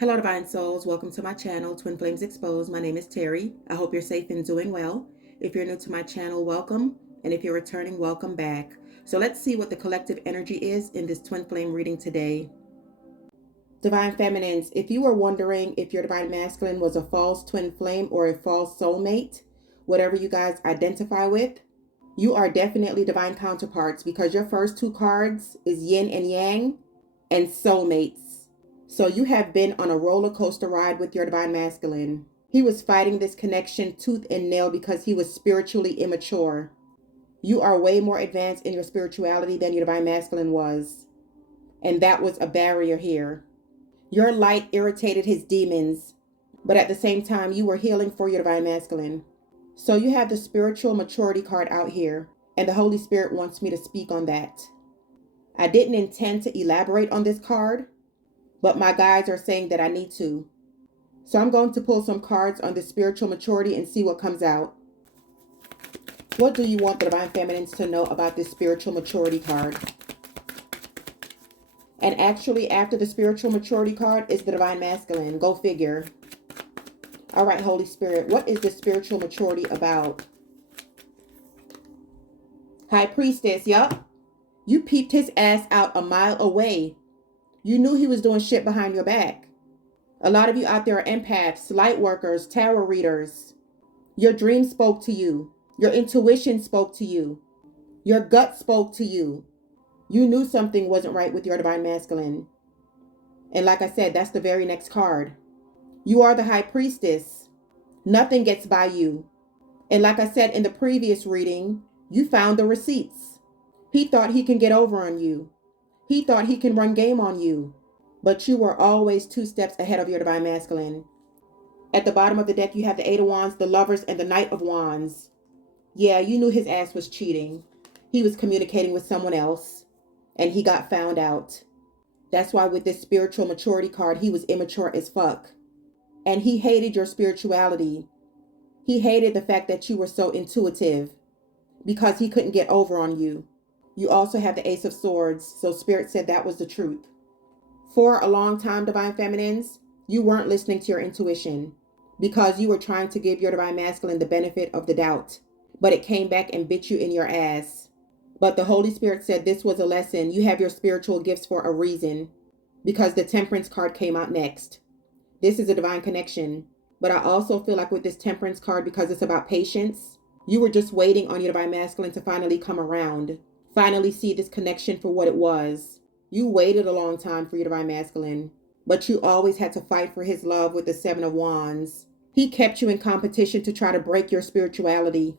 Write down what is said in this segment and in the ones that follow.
Hello, Divine Souls. Welcome to my channel, Twin Flames Exposed. My name is Terry. I hope you're safe and doing well. If you're new to my channel, welcome. And if you're returning, welcome back. So let's see what the collective energy is in this Twin Flame reading today. Divine Feminines, if you were wondering if your Divine Masculine was a false Twin Flame or a false soulmate, whatever you guys identify with, you are definitely Divine counterparts because your first two cards is Yin and Yang and soulmates. So you have been on a roller coaster ride with your Divine Masculine. He was fighting this connection tooth and nail because he was spiritually immature. You are way more advanced in your spirituality than your Divine Masculine was. And that was a barrier here. Your light irritated his demons, but at the same time, you were healing for your Divine Masculine. So you have the spiritual maturity card out here, and the Holy Spirit wants me to speak on that. I didn't intend to elaborate on this card, but my guides are saying that I need to. So I'm going to pull some cards on the spiritual maturity and see what comes out. What do you want the Divine Feminines to know about this spiritual maturity card? And actually, after the spiritual maturity card is the Divine Masculine. Go figure. All right, Holy Spirit, what is the spiritual maturity about? High Priestess, yup. You peeped his ass out a mile away. You knew he was doing shit behind your back. A lot of you out there are empaths, light workers, tarot readers. Your dream spoke to you. Your intuition spoke to you. Your gut spoke to you. You knew something wasn't right with your Divine Masculine. And like I said, that's the very next card. You are the High Priestess. Nothing gets by you. And like I said in the previous reading, you found the receipts. He thought he can get over on you. He thought he can run game on you. But you were always 2 steps ahead of your Divine Masculine. At the bottom of the deck, you have the Eight of Wands, the Lovers, and the Knight of Wands. Yeah, you knew his ass was cheating. He was communicating with someone else, and he got found out. That's why with this spiritual maturity card, he was immature as fuck. And he hated your spirituality. He hated the fact that you were so intuitive because he couldn't get over on you. You also have the Ace of Swords, so Spirit said that was the truth. For a long time, Divine Feminines, you weren't listening to your intuition because you were trying to give your Divine Masculine the benefit of the doubt, but it came back and bit you in your ass. But the Holy Spirit said this was a lesson. You have your spiritual gifts for a reason because the Temperance card came out next. This is a divine connection, but I also feel like with this Temperance card, because it's about patience, you were just waiting on your Divine Masculine to finally come around, finally see this connection for what it was. You waited a long time for your Divine Masculine, but you always had to fight for his love with the Seven of Wands. He kept you in competition to try to break your spirituality.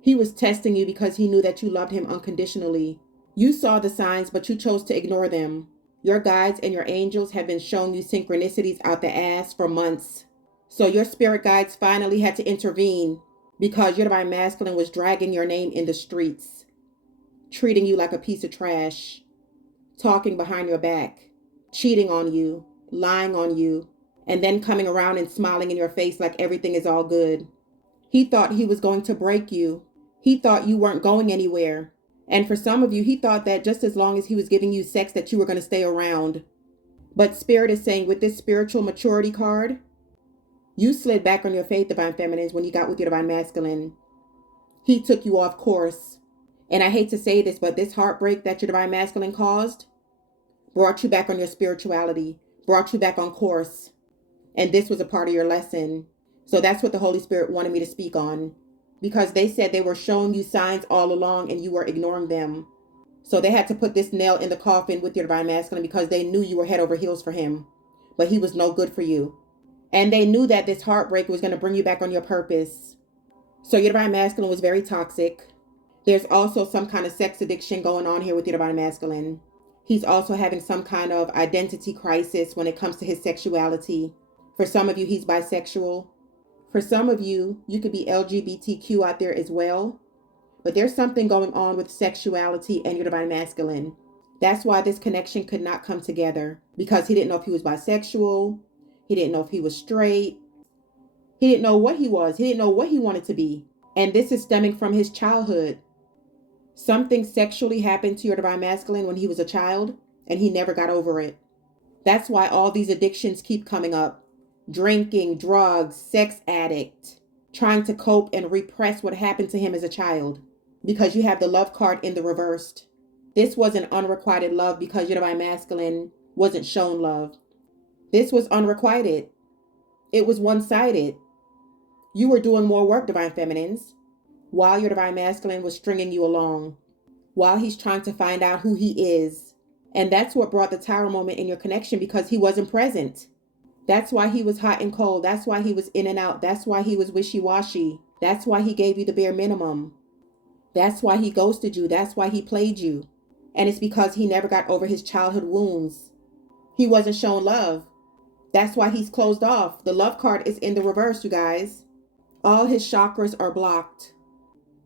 He was testing you because he knew that you loved him unconditionally. You saw the signs, but you chose to ignore them. Your guides and your angels have been showing you synchronicities out the ass for months. So your spirit guides finally had to intervene because your Divine Masculine was dragging your name in the streets, treating you like a piece of trash, talking behind your back, cheating on you, lying on you, and then coming around and smiling in your face like everything is all good. He thought he was going to break you. He thought you weren't going anywhere. And for some of you, he thought that just as long as he was giving you sex that you were going to stay around. But Spirit is saying with this spiritual maturity card, you slid back on your faith, Divine Feminines, when you got with your Divine Masculine. He took you off course. And I hate to say this, but this heartbreak that your Divine Masculine caused brought you back on your spirituality, brought you back on course. And this was a part of your lesson. So that's what the Holy Spirit wanted me to speak on. Because they said they were showing you signs all along and you were ignoring them. So they had to put this nail in the coffin with your Divine Masculine because they knew you were head over heels for him. But he was no good for you. And they knew that this heartbreak was going to bring you back on your purpose. So your Divine Masculine was very toxic. There's also some kind of sex addiction going on here with your Divine Masculine. He's also having some kind of identity crisis when it comes to his sexuality. For some of you, he's bisexual. For some of you, you could be LGBTQ out there as well. But there's something going on with sexuality and your Divine Masculine. That's why this connection could not come together. Because he didn't know if he was bisexual. He didn't know if he was straight. He didn't know what he was. He didn't know what he wanted to be. And this is stemming from his childhood. Something sexually happened to your Divine Masculine when he was a child, and he never got over it. That's why all these addictions keep coming up. Drinking, drugs, sex addict, trying to cope and repress what happened to him as a child. Because you have the love card in the reversed. This wasn't unrequited love because your divine masculine wasn't shown love. This was unrequited. It was one-sided. You were doing more work, divine feminines, while your divine masculine was stringing you along, while he's trying to find out who he is. And that's what brought the tower moment in your connection, because he wasn't present. That's why he was hot and cold. That's why he was in and out. That's why he was wishy-washy. That's why he gave you the bare minimum. That's why he ghosted you. That's why he played you. And it's because he never got over his childhood wounds. He wasn't shown love. That's why he's closed off. The love card is in the reverse, you guys. All his chakras are blocked.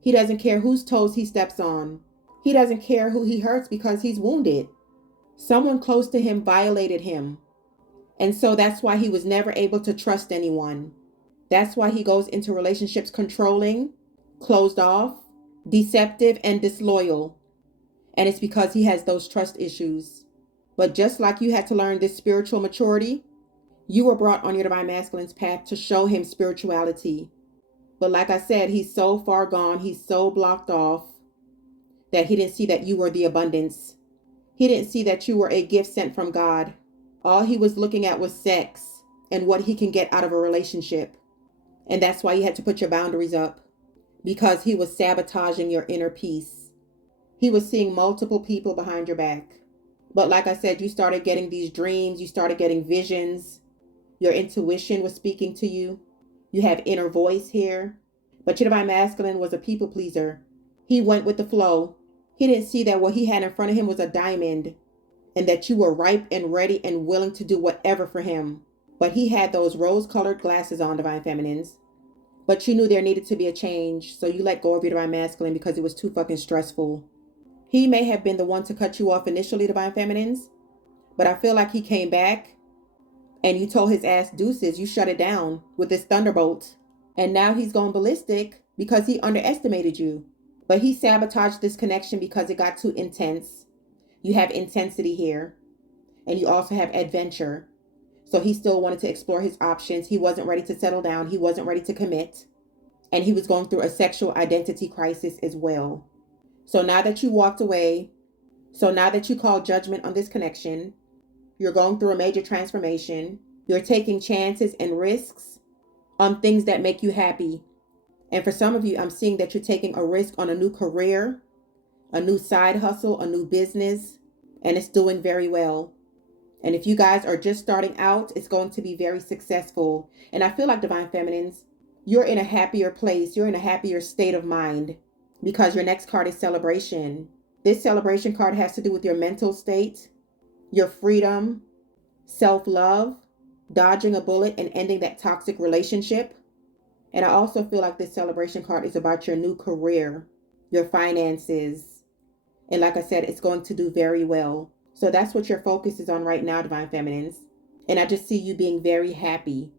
He doesn't care whose toes he steps on. He doesn't care who he hurts because he's wounded. Someone close to him violated him. And so that's why he was never able to trust anyone. That's why he goes into relationships controlling, closed off, deceptive, and disloyal. And it's because he has those trust issues. But just like you had to learn this spiritual maturity, you were brought on your divine masculine's path to show him spirituality. But like I said, he's so far gone, he's so blocked off that he didn't see that you were the abundance. He didn't see that you were a gift sent from God. All he was looking at was sex and what he can get out of a relationship. And that's why you had to put your boundaries up, because he was sabotaging your inner peace. He was seeing multiple people behind your back. But like I said, you started getting these dreams, you started getting visions. Your intuition was speaking to you. You have inner voice here. But your divine masculine was a people pleaser. He went with the flow. He didn't see that what he had in front of him was a diamond, and that you were ripe and ready and willing to do whatever for him. But he had those rose-colored glasses on, divine feminines. But you knew there needed to be a change, so you let go of your divine masculine because it was too fucking stressful. He may have been the one to cut you off initially, divine feminines, but I feel like he came back and you told his ass deuces. You shut it down with this thunderbolt. And now he's going ballistic because he underestimated you. But he sabotaged this connection because it got too intense. You have intensity here, and you also have adventure. So he still wanted to explore his options. He wasn't ready to settle down. He wasn't ready to commit. And he was going through a sexual identity crisis as well. So now that you walked away, so now that you called judgment on this connection, you're going through a major transformation. You're taking chances and risks on things that make you happy. And for some of you, I'm seeing that you're taking a risk on a new career, a new side hustle, a new business, and it's doing very well. And if you guys are just starting out, it's going to be very successful. And I feel like, divine feminines, you're in a happier place. You're in a happier state of mind because your next card is celebration. This celebration card has to do with your mental state, your freedom, self-love, dodging a bullet and ending that toxic relationship. And I also feel like this celebration card is about your new career, your finances. And like I said, it's going to do very well. So that's what your focus is on right now, divine feminines. And I just see you being very happy.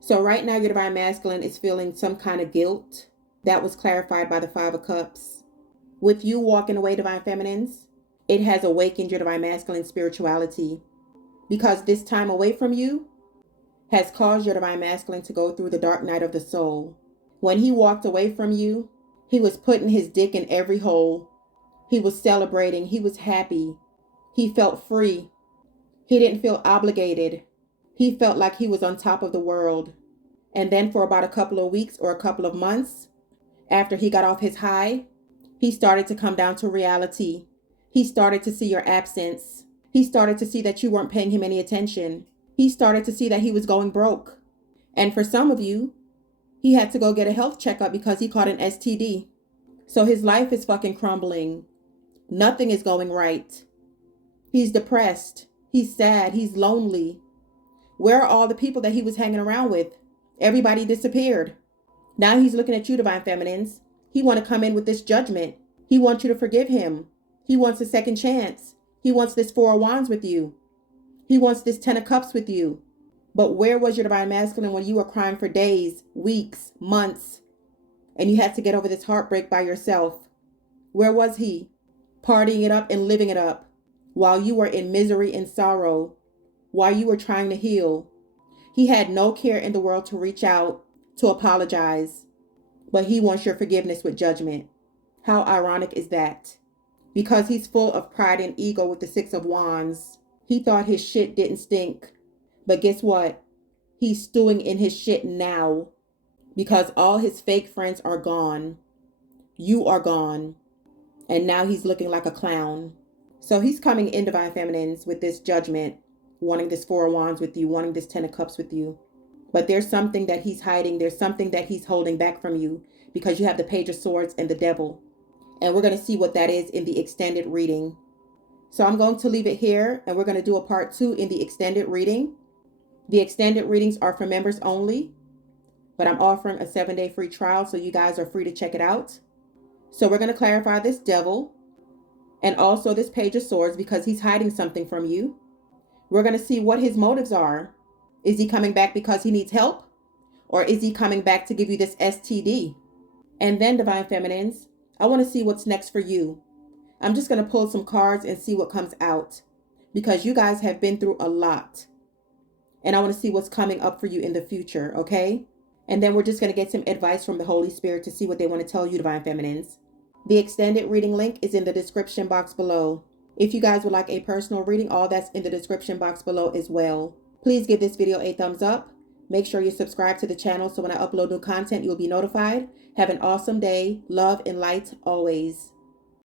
So right now, your divine masculine is feeling some kind of guilt. That was clarified by the 5 of Cups. With you walking away, divine feminines, it has awakened your divine masculine spirituality. Because this time away from you has caused your divine masculine to go through the dark night of the soul. When he walked away from you, he was putting his dick in every hole. He was celebrating. He was happy. He felt free. He didn't feel obligated. He felt like he was on top of the world. And then for about a couple of weeks or a couple of months, after he got off his high, he started to come down to reality. He started to see your absence. He started to see that you weren't paying him any attention. He started to see that he was going broke. And for some of you, he had to go get a health checkup because he caught an STD. So his life is fucking crumbling. Nothing is going right. He's depressed. He's sad. He's lonely. Where are all the people that he was hanging around with? Everybody disappeared. Now he's looking at you, divine feminines. He want to come in with this judgment. He wants you to forgive him. He wants a second chance. He wants this 4 of Wands with you. He wants this 10 of Cups with you. But where was your divine masculine when you were crying for days, weeks, months, and you had to get over this heartbreak by yourself? Where was he? Partying it up and living it up while you were in misery and sorrow. while you were trying to heal. He had no care in the world to reach out, to apologize, but he wants your forgiveness with judgment. How ironic is that? Because he's full of pride and ego with the Six of Wands. He thought his shit didn't stink. But guess what? He's stewing in his shit now because all his fake friends are gone. You are gone. And now he's looking like a clown. So he's coming in, Divine Feminines, with this judgment, wanting this Four of Wands with you, wanting this Ten of Cups with you. But there's something that he's hiding. There's something that he's holding back from you because you have the Page of Swords and the Devil. And we're going to see what that is in the extended reading. So I'm going to leave it here, and we're going to do a part 2 in the extended reading. The extended readings are for members only, but I'm offering a 7-day free trial, so you guys are free to check it out. So we're going to clarify this Devil and also this Page of Swords because he's hiding something from you. We're going to see what his motives are. Is he coming back because he needs help? Or is he coming back to give you this STD? And then, Divine Feminines, I want to see what's next for you. I'm just going to pull some cards and see what comes out because you guys have been through a lot. And I want to see what's coming up for you in the future, okay? And then we're just going to get some advice from the Holy Spirit to see what they want to tell you, Divine Feminines. The extended reading link is in the description box below. If you guys would like a personal reading, all that's in the description box below as well. Please give this video a thumbs up. Make sure you subscribe to the channel so when I upload new content, you will be notified. Have an awesome day. Love and light always.